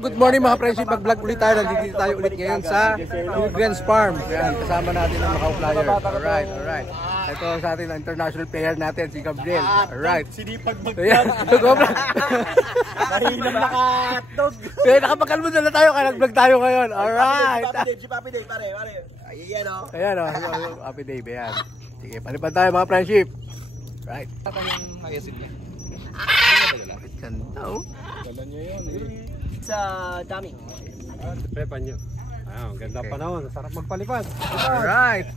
good morning mga friendship. Mag-vlog ulit tayo. Nandito tayo ulit ngayon sa Pilgrims Farm. Ayan, kasama natin ang Macau Flyer. Alright, alright. Ito sa atin ang international player natin, si Gabriel. Alright. Sinipag mag-vlog. Mahinam nakatog. Kaya nakapagkalmod na tayo, kaya nag-vlog tayo ngayon. Alright. Happy day, pare. Ayan o. Ayan o, happy day. Ayan. Sige, palipad tayo mga friendship. Right. Ganda oh. Ganda nyo yun. Sa daming. Prepan nyo. Ayun, ganda panahon. Sarap magpalipad. Alright.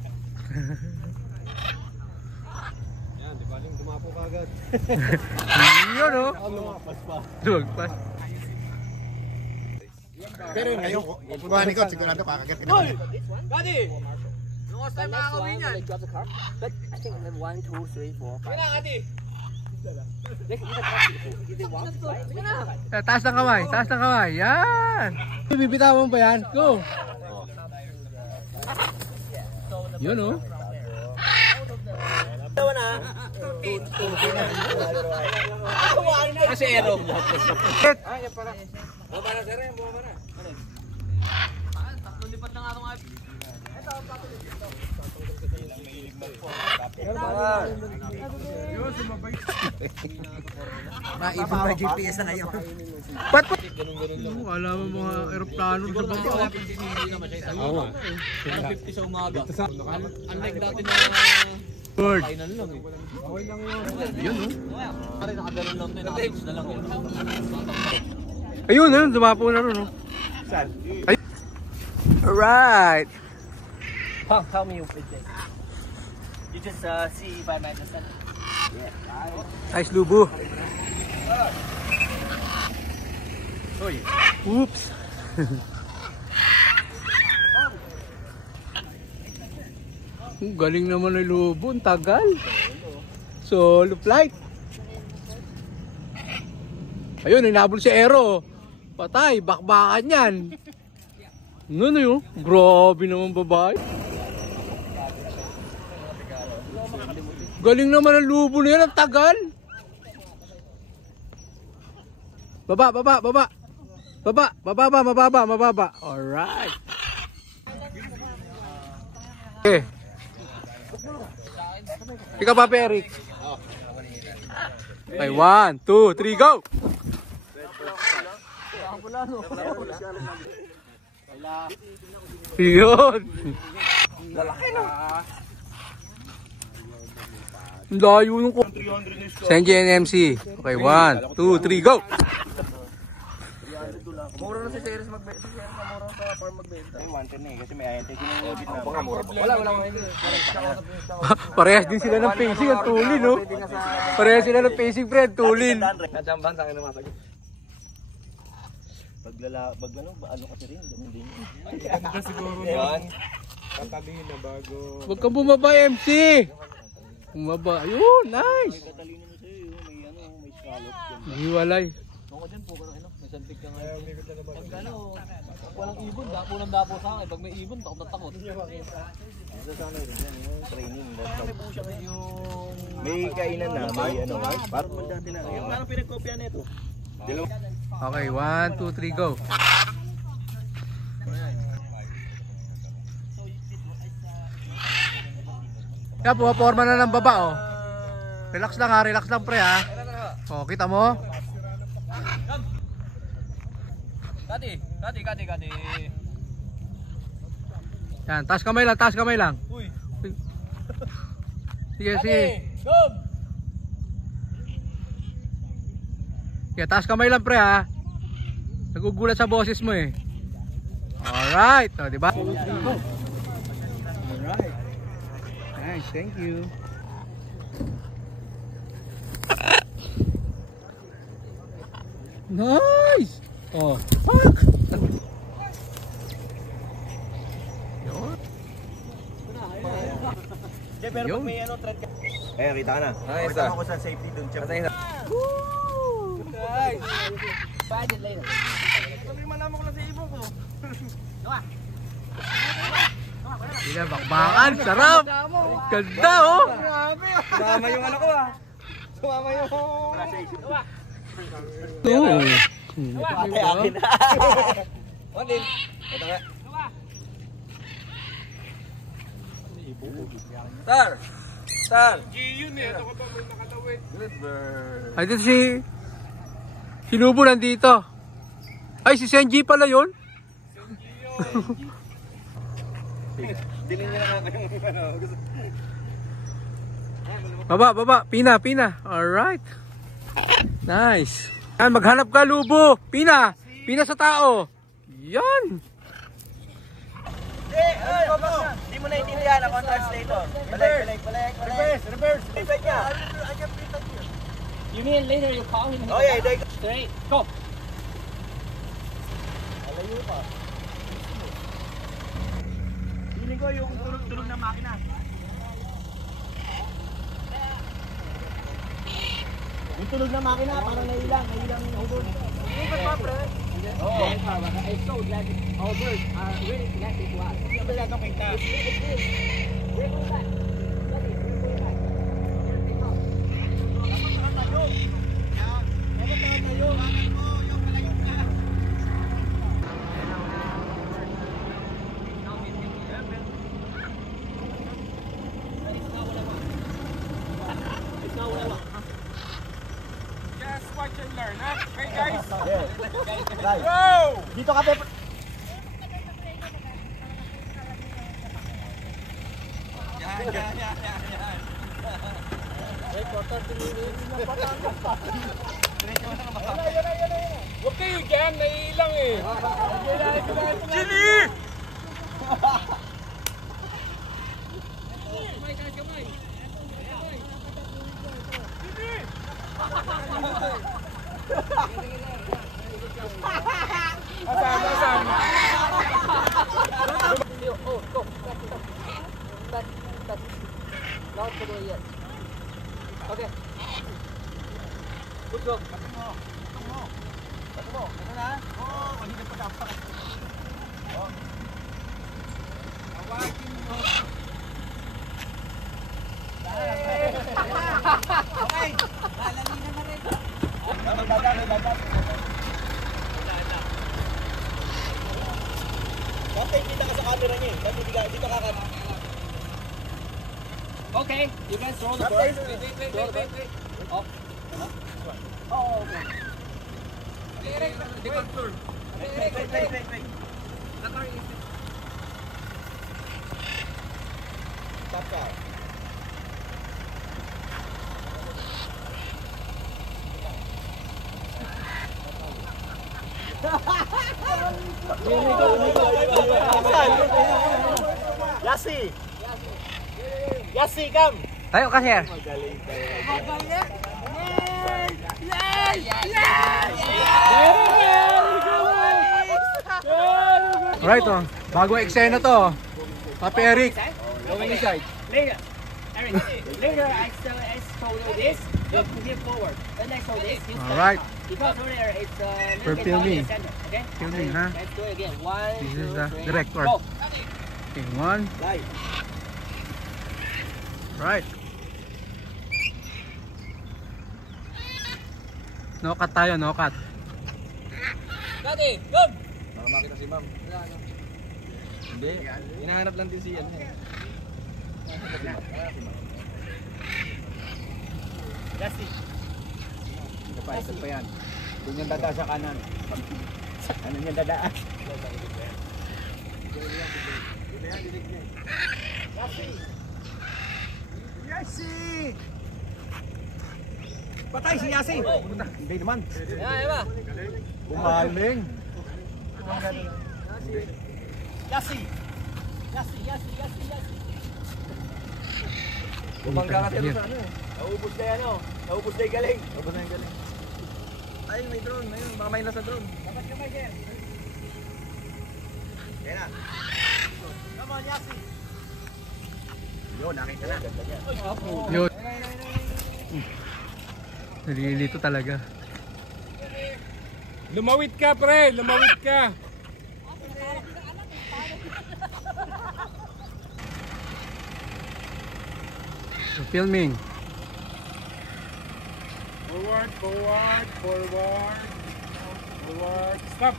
Yan, di ba yung dumapo ka agad? Yun oh. Lumagpas. Pero ngayon, kukuhanin ko, sigurado kakagat ka na. Gadi! Yung time makakawin yan. But I think 1, 2, 3, 4, 5. Kaya Gadi! Taas ng kamay, taas ng kamay. Yan! Bibitawan ba yan? Go! Yun oh. Kasi ero. Ay, yan pala. Bumaba na sir, bumaba na. Tatlong lipat na nga itong ito. Maipon na GPS na ngayon. Ba't po? Alam mo mga aeroplano sa bangka. Oo. 150 sa umaga. Unlike dati na Bird. final lang eh. Okay lang yun. Yun oh. Pare nakaganon lang din. Nakatips na lang yun. Ayun oh, dumapo na rin oh. Saan? Alright. Tell me your birthday. You just see if I understand. Nice lubo. Oy. Oops. Galing naman ng lubo, ang tagal. Solo flight. Ayun, inabol si Aero. Patay, bakbakan yan. Ano yun? Grabe naman babae. Galing naman ang lubo na yan, ang tagal. Baba. Mababa. Alright. Okay. Ikaw pa, Eric. Okay, 1, 2, 3, go! Yun! Lalaki na! Layo nung ko. Send NMC. Okay, 1, 2, 3, go! Mura na si Ceres magbenta. Mura sa farm magbenta. Ay, wanted na eh. Kasi may ayente. Wala. Parehas din sila ng pacing, ang tulin, no? Parehas sila ng pacing, Fred, tulin. Nadamban sa akin na masagin. Ano kasi rin, ganun din. Ganda siguro yan. Tatalin na bago. Huwag kang bumaba, MC! Bumaba. Ayun, nice! Katalino mo sa'yo, may scallop. Hiwalay. Ako dyan po, may santig ka nga. Pag walang ibon, dapo sa akin. Pag may ibon, takot na takot. Ito sana rin yan, yung training. May kainan na, may ano. Parang mo dati na. Yung parang pinagkopya na ito. Okay, 1, 2, 3, go! Yan, pumaporma na ng baba, oh. Relax lang pre, ha. Oh, kita mo? Kati. Yan, taas kamay lang. Uy. Sige. Gob! Kaya taas kamay lang pre ha. Nagugulat sa boses mo eh. Alright, o diba? Alright. Nice, thank you. Nice! Oh, fuck! Pero pag may ano, thread ka. Ayan, kita ka na. Kita ako sa safety dun. Woo! Nice! Find it later. Sabi malaman ko lang sa ibon ko. Hindi bakbakan, sarap! Ganda oh! Sumama yung ano ko ah. Sumama yung... Oo. Akin. Odin. Ito nga. Sir! Sir! Ay, dito si Lubo nandito. Ay, si Senji pala yun. Dilin niya na ako yung ano. Baba. Pina. Alright. Nice. Yan, maghanap ka, Lubo. Pina sa tao. Yan. Hindi mo naintindihan ako ang translator. Balik. Reverse. Niya. You mean later you call him? Oh yeah, Straight. Go. Alayo pa. Feeling ko yung tulog ng makina. Yung tulog ng makina, parang nailang yung hubon. Hindi ba pre? Oh, it's so glad our birds are really connected to us. Hindi ba natin kita? We're going back. Dito ka pe. Huwag kayo dyan, naiilang eh. Jimmy! Not to do yet. Okay. Good job. Dapat kita ka sa camera niya eh. Dapat dito ka ka. Okay, you guys throw the bird. Wait. Oh. Oh, okay. Wait. Stop ka. Yasi, come! Tayo ka, sir. Alright, oh. Bago eksena to. Papi Eric. Later, Eric. Later, I show you this. You move forward. Then I show this. You step Alright. up. Because earlier it's For filming. Okay. Filming, ha? Let's do it again. 1, This 2, is the 3, director. Go. Okay, one. Live. Right. No cut tayo, no cut. Dati, go. Baka makita si ma'am. Hindi. Hinahanap lang din si yan. Dusty. Ito pa yan. Doon yung dada sa kanan. Ano yung dadaan? Yasi! Patay si Yasi! Hindi naman. Yeah, Eva. Bumaling. Yasi. Bumangga kasi ito sa ano eh. Naubos na yan o. Naubos na yung galing. Ay, may drone. Mayroon. Baka may nasa drone. Dapat kamay din. Kaya na. Come on, Yasi. Yun, nakita na. Yun. Nalilito talaga. Lumawit ka, pre. Lumawit ka. So, filming. Forward. Forward. Stop.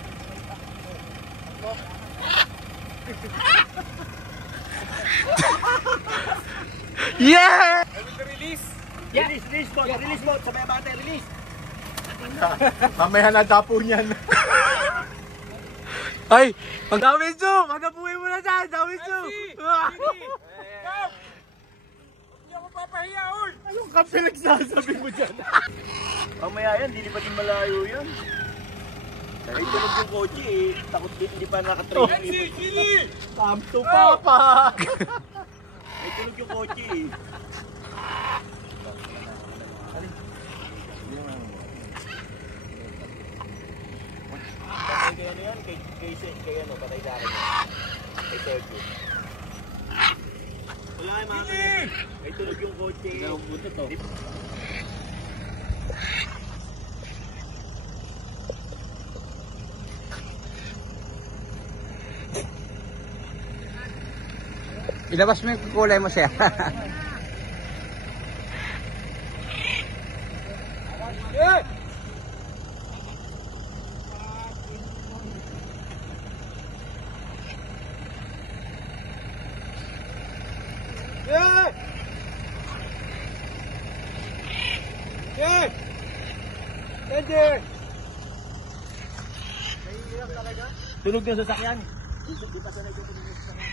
Yeah! Release. Yeah. Release mode. Sabay abate, release. Mamaya na tapo niyan. Ay! Dawidsu! Magapuin mo na dyan! Dawidsu! Hindi ako papahiya, oy! Anong kape nagsasabi mo dyan? Mamaya yan, di pa din malayo yan. Ay, tulog yung kotse eh. Takot din, hindi pa nakatrain. Sili! Come to Papa! Ay, tulog yung kotse eh. Kay ano yan? Kay ano? Patay sa akin yan. Kay Sergio. Wala kayo mga kanya. Ay, tulog yung kotse. Hindi ako buto to. Ilabas mo yung kulay mo siya. Tulog yung sasakyan. Di pa sanay ko tulog yung sasakyan.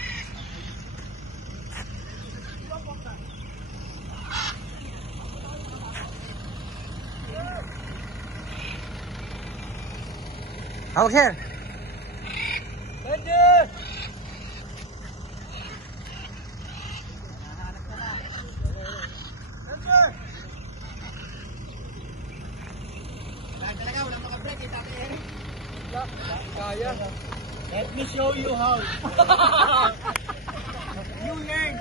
Hawak sir! Let me show you how. You learn.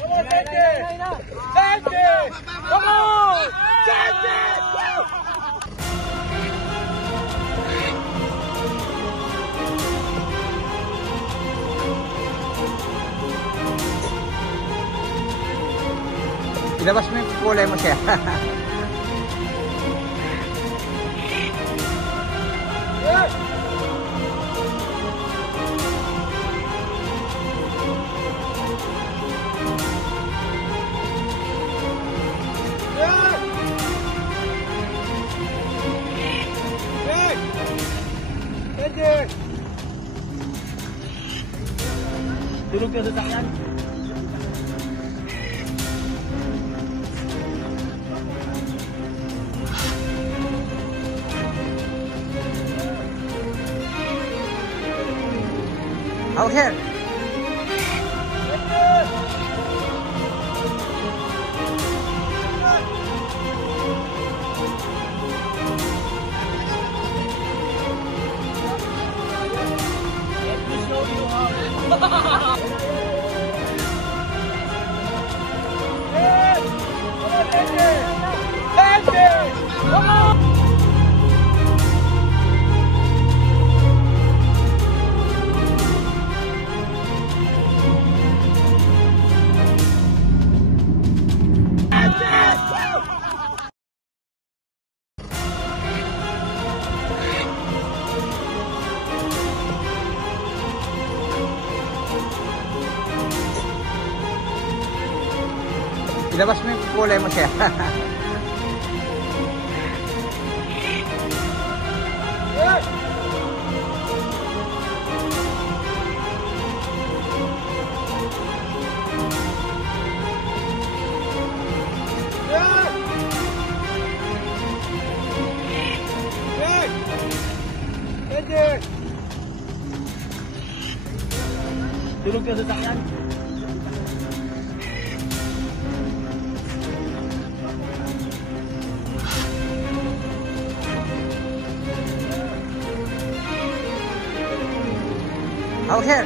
Come on, Sandy! Sandy! Come on! Sandy! Ilabas mo yung kulay mo siya. Tulog yung sasakyan. Hawak sir! Let me show you how. Ilabas mo yung kulay mo siya. Tulog yung sasakyan. Hawak sir!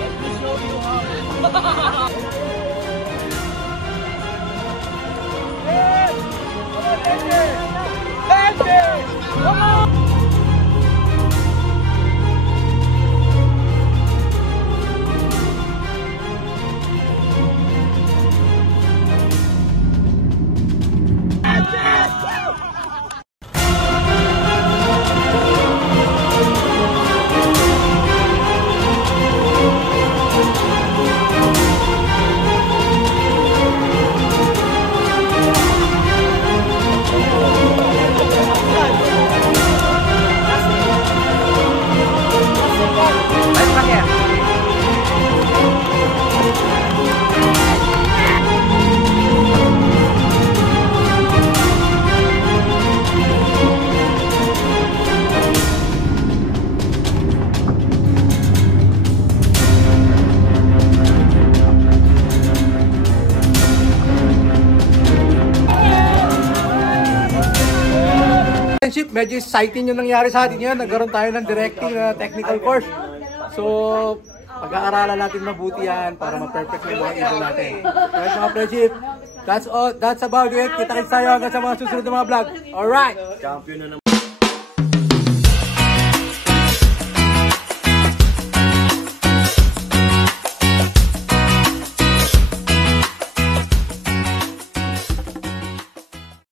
Let me show you how. Hey! medyo exciting yung nangyari sa atin ngayon. Nagkaroon tayo ng directing technical course. So, pag-aaralan natin mabuti yan para ma-perfect yung mga ibon natin. Alright mga friendship, that's about it. Kita-kits tayo hanggang sa mga susunod na mga vlog. Alright! Champion na naman.